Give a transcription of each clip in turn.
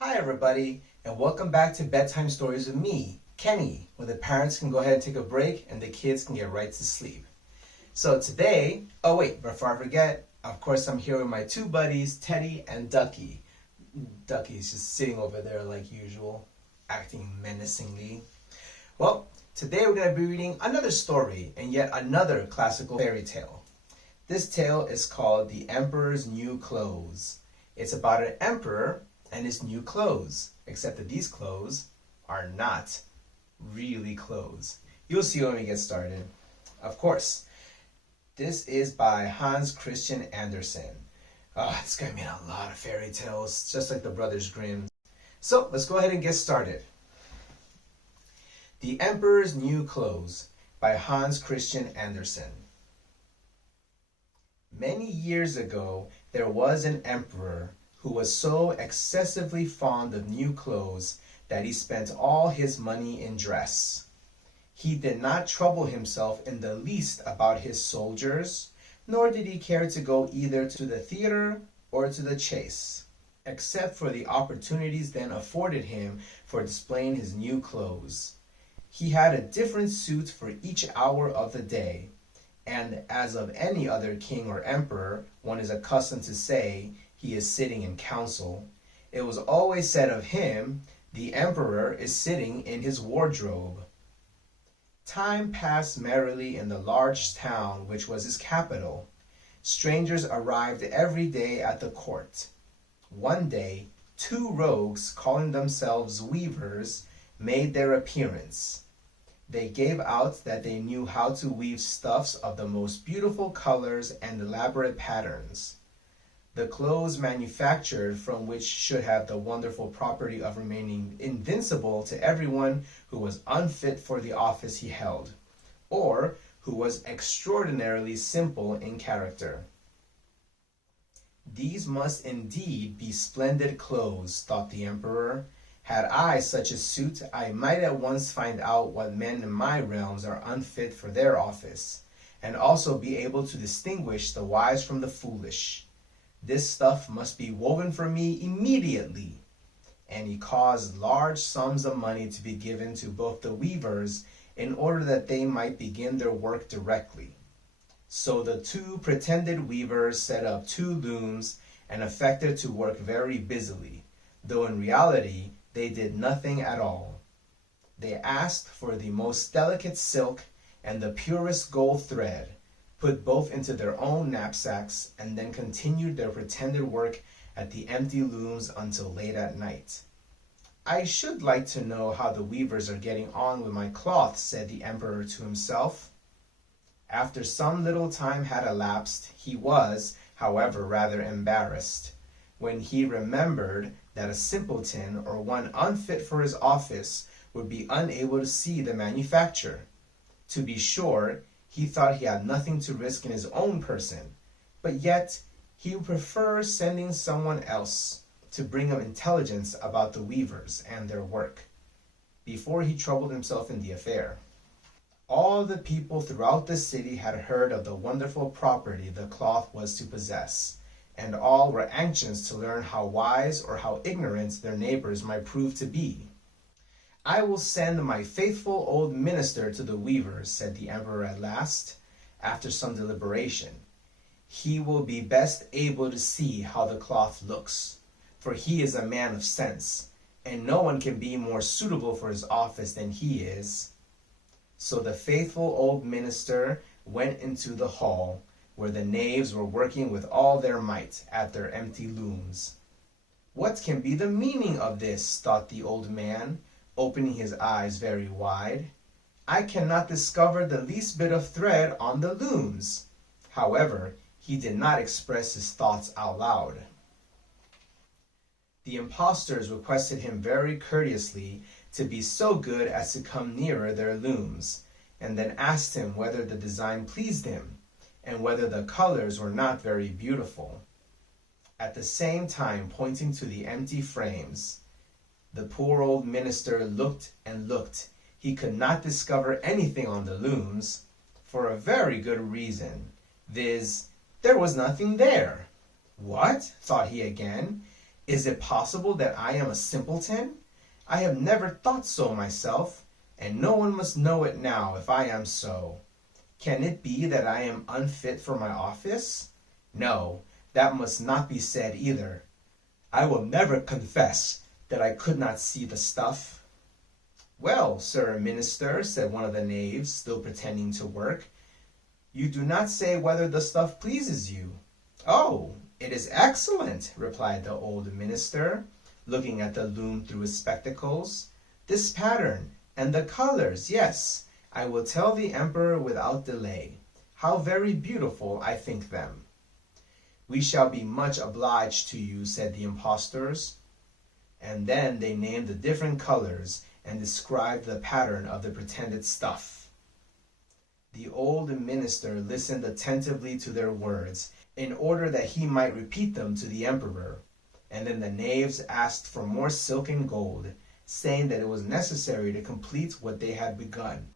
Hi everybody, and welcome back to Bedtime Stories with me, Kenny, where the parents can go ahead and take a break and the kids can get right to sleep. So today, oh wait, before I forget, of course I'm here with my two buddies, Teddy and Ducky. Ducky's just sitting over there like usual, acting menacingly. Well, today we're going to be reading another story and yet another classical fairy tale. This tale is called The Emperor's New Clothes. It's about an emperor and his new clothes, except that these clothes are not really clothes. You'll see when we get started. Of course, this is by Hans Christian Andersen. It's going to be a lot of fairy tales, just like the Brothers Grimm. So let's go ahead and get started. The Emperor's New Clothes by Hans Christian Andersen. Many years ago, there was an emperor who was so excessively fond of new clothes that he spent all his money in dress. He did not trouble himself in the least about his soldiers, nor did he care to go either to the theater or to the chase, except for the opportunities then afforded him for displaying his new clothes. He had a different suit for each hour of the day, and as of any other king or emperor, one is accustomed to say, he is sitting in council. It was always said of him, the emperor is sitting in his wardrobe. Time passed merrily in the large town which was his capital. Strangers arrived every day at the court. One day, two rogues, calling themselves weavers, made their appearance. They gave out that they knew how to weave stuffs of the most beautiful colors and elaborate patterns. The clothes manufactured from which should have the wonderful property of remaining invincible to everyone who was unfit for the office he held, or who was extraordinarily simple in character. These must indeed be splendid clothes, thought the emperor. Had I such a suit, I might at once find out what men in my realms are unfit for their office, and also be able to distinguish the wise from the foolish. This stuff must be woven for me immediately. And he caused large sums of money to be given to both the weavers in order that they might begin their work directly. So the two pretended weavers set up two looms and affected to work very busily, though in reality they did nothing at all. They asked for the most delicate silk and the purest gold thread, put both into their own knapsacks, and then continued their pretended work at the empty looms until late at night. I should like to know how the weavers are getting on with my cloth, said the emperor to himself. After some little time had elapsed, he was, however, rather embarrassed, when he remembered that a simpleton or one unfit for his office would be unable to see the manufacture. To be sure, he thought he had nothing to risk in his own person, but yet he would prefer sending someone else to bring him intelligence about the weavers and their work, before he troubled himself in the affair. All the people throughout the city had heard of the wonderful property the cloth was to possess, and all were anxious to learn how wise or how ignorant their neighbors might prove to be. I will send my faithful old minister to the weavers, said the emperor at last, after some deliberation. He will be best able to see how the cloth looks, for he is a man of sense, and no one can be more suitable for his office than he is. So the faithful old minister went into the hall, where the knaves were working with all their might at their empty looms. What can be the meaning of this, thought the old man, opening his eyes very wide. I cannot discover the least bit of thread on the looms. However, he did not express his thoughts out loud. The impostors requested him very courteously to be so good as to come nearer their looms, and then asked him whether the design pleased him, and whether the colors were not very beautiful, at the same time pointing to the empty frames. The poor old minister looked and looked. He could not discover anything on the looms, for a very good reason, viz., there was nothing there. What? Thought he again. Is it possible that I am a simpleton? I have never thought so myself, and no one must know it now if I am so. Can it be that I am unfit for my office? No, that must not be said either. I will never confess that I could not see the stuff. Well, sir minister, said one of the knaves, still pretending to work, you do not say whether the stuff pleases you. Oh, it is excellent, replied the old minister, looking at the loom through his spectacles. This pattern and the colors, yes, I will tell the emperor without delay. How very beautiful I think them. We shall be much obliged to you, said the impostors. And then they named the different colors and described the pattern of the pretended stuff. The old minister listened attentively to their words, in order that he might repeat them to the emperor. And then the knaves asked for more silk and gold, saying that it was necessary to complete what they had begun.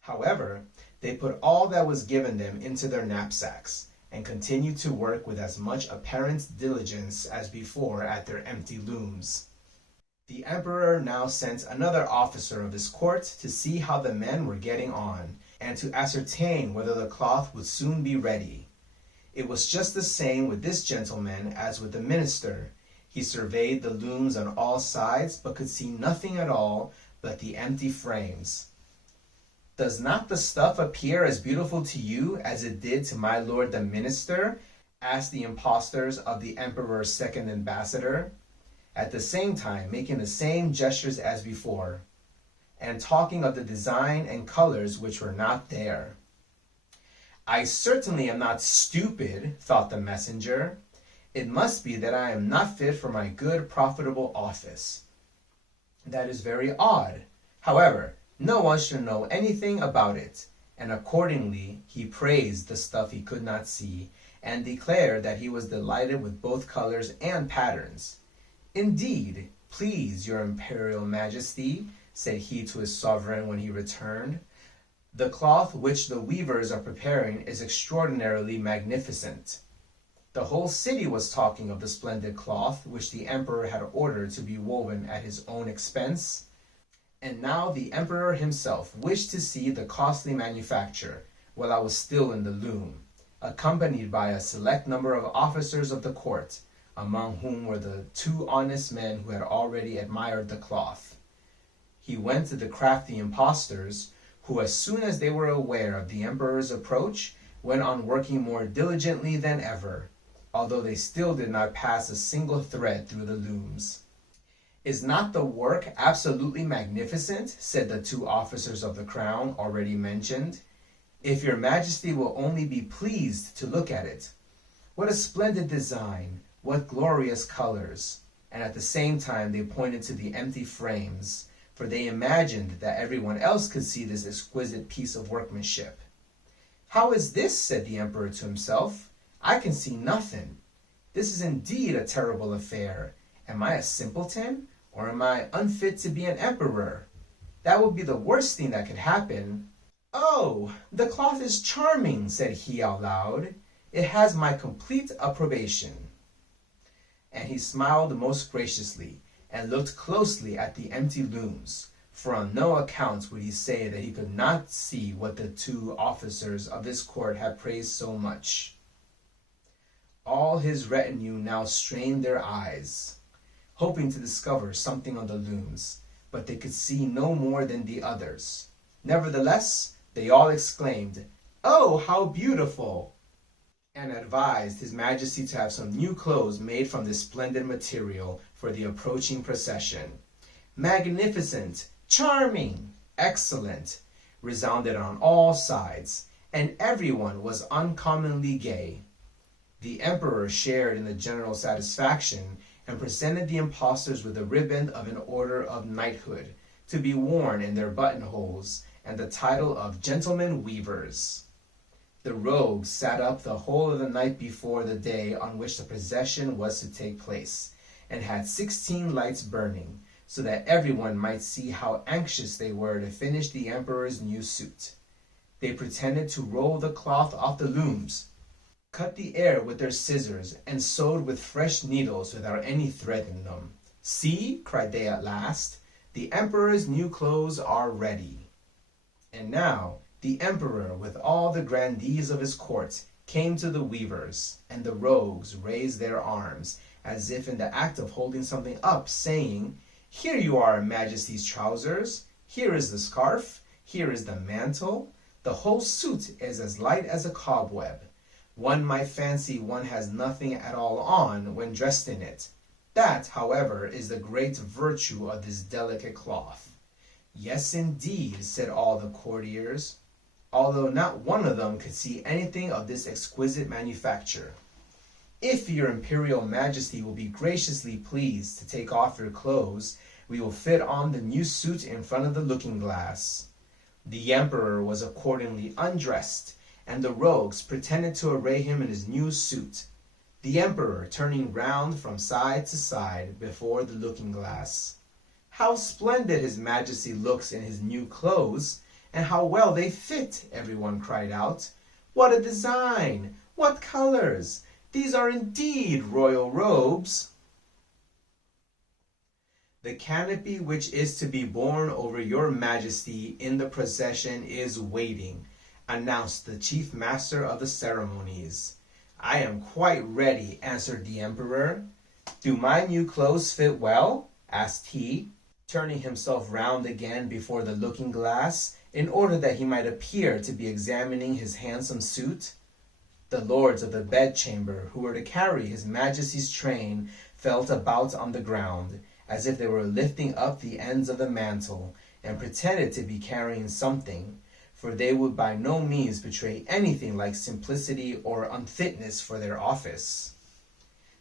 However, they put all that was given them into their knapsacks, and continued to work with as much apparent diligence as before at their empty looms. The emperor now sent another officer of his court to see how the men were getting on, and to ascertain whether the cloth would soon be ready. It was just the same with this gentleman as with the minister. He surveyed the looms on all sides, but could see nothing at all but the empty frames. Does not the stuff appear as beautiful to you as it did to my lord the minister? Asked the impostors of the emperor's second ambassador, at the same time making the same gestures as before, and talking of the design and colors which were not there. I certainly am not stupid, thought the messenger. It must be that I am not fit for my good, profitable office. That is very odd. However, no one should know anything about it, and accordingly he praised the stuff he could not see, and declared that he was delighted with both colors and patterns. Indeed, please your imperial majesty, said he to his sovereign when he returned, the cloth which the weavers are preparing is extraordinarily magnificent. The whole city was talking of the splendid cloth which the emperor had ordered to be woven at his own expense, and now the emperor himself wished to see the costly manufacture while I was still in the loom, accompanied by a select number of officers of the court, among whom were the 2 honest men who had already admired the cloth. He went to the crafty impostors, who as soon as they were aware of the emperor's approach, went on working more diligently than ever, although they still did not pass a single thread through the looms. Is not the work absolutely magnificent? Said the 2 officers of the crown already mentioned. If your majesty will only be pleased to look at it. What a splendid design! What glorious colors! And at the same time they pointed to the empty frames, for they imagined that everyone else could see this exquisite piece of workmanship. How is this? Said the emperor to himself. I can see nothing. This is indeed a terrible affair. Am I a simpleton, or am I unfit to be an emperor? That would be the worst thing that could happen. Oh, the cloth is charming, said he out loud. It has my complete approbation. And he smiled most graciously, and looked closely at the empty looms, for on no account would he say that he could not see what the 2 officers of this court had praised so much. All his retinue now strained their eyes, hoping to discover something on the looms, but they could see no more than the others. Nevertheless, they all exclaimed, "Oh, how beautiful!" and advised his majesty to have some new clothes made from this splendid material for the approaching procession. Magnificent, charming, excellent, resounded on all sides, and everyone was uncommonly gay. The emperor shared in the general satisfaction, and presented the impostors with a riband of an order of knighthood, to be worn in their buttonholes, and the title of gentlemen weavers. The rogues sat up the whole of the night before the day on which the procession was to take place, and had 16 lights burning, so that everyone might see how anxious they were to finish the emperor's new suit. They pretended to roll the cloth off the looms, cut the air with their scissors, and sewed with fresh needles without any thread in them. "See," cried they at last, "the emperor's new clothes are ready." And now the emperor, with all the grandees of his court, came to the weavers, and the rogues raised their arms, as if in the act of holding something up, saying, "Here you are, Majesty's trousers, here is the scarf, here is the mantle, the whole suit is as light as a cobweb. One might fancy one has nothing at all on when dressed in it. That, however, is the great virtue of this delicate cloth." "Yes, indeed," said all the courtiers, although not one of them could see anything of this exquisite manufacture. "If your imperial majesty will be graciously pleased to take off your clothes, we will fit on the new suit in front of the looking-glass." The emperor was accordingly undressed, and the rogues pretended to array him in his new suit, the emperor turning round from side to side before the looking-glass. "How splendid his majesty looks in his new clothes, and how well they fit!" everyone cried out. "What a design! What colors! These are indeed royal robes!" "The canopy which is to be borne over your majesty in the procession is waiting," announced the chief master of the ceremonies. "I am quite ready," answered the emperor. "Do my new clothes fit well?" asked he, turning himself round again before the looking-glass, in order that he might appear to be examining his handsome suit. The lords of the bedchamber, who were to carry his majesty's train, felt about on the ground, as if they were lifting up the ends of the mantle, and pretended to be carrying something, for they would by no means betray anything like simplicity or unfitness for their office.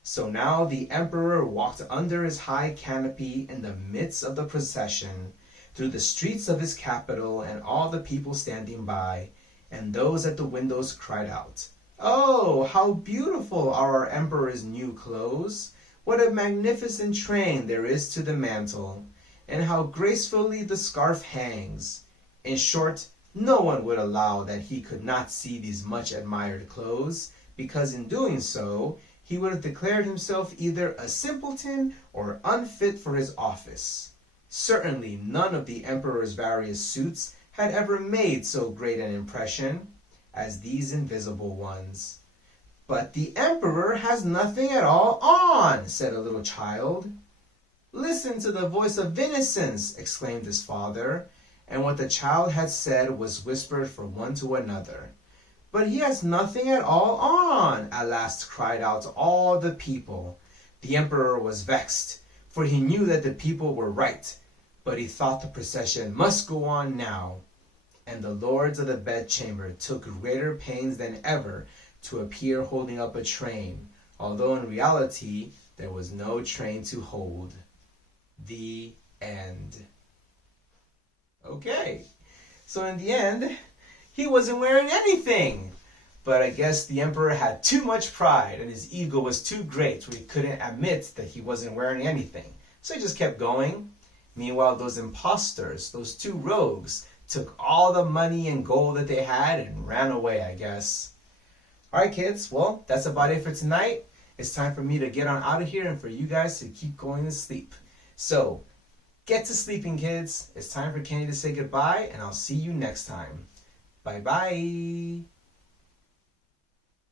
So now the emperor walked under his high canopy in the midst of the procession, through the streets of his capital, and all the people standing by, and those at the windows cried out, "Oh, how beautiful are our emperor's new clothes! What a magnificent train there is to the mantle, and how gracefully the scarf hangs!" In short, no one would allow that he could not see these much admired clothes, because in doing so, he would have declared himself either a simpleton or unfit for his office. Certainly none of the emperor's various suits had ever made so great an impression as these invisible ones. "But the emperor has nothing at all on," said a little child. "Listen to the voice of innocence," exclaimed his father, and what the child had said was whispered from one to another. "But he has nothing at all on," at last cried out all the people. The emperor was vexed, for he knew that the people were right, but he thought the procession must go on now. And the lords of the bedchamber took greater pains than ever to appear holding up a train, although in reality there was no train to hold. The end. Okay, so in the end, he wasn't wearing anything. But I guess the emperor had too much pride and his ego was too great where he couldn't admit that he wasn't wearing anything. So he just kept going. Meanwhile, those imposters, those two rogues, took all the money and gold that they had and ran away, I guess. Alright kids, well, that's about it for tonight. It's time for me to get on out of here and for you guys to keep going to sleep. So, get to sleeping, kids. It's time for Kenny to say goodbye, and I'll see you next time. Bye-bye.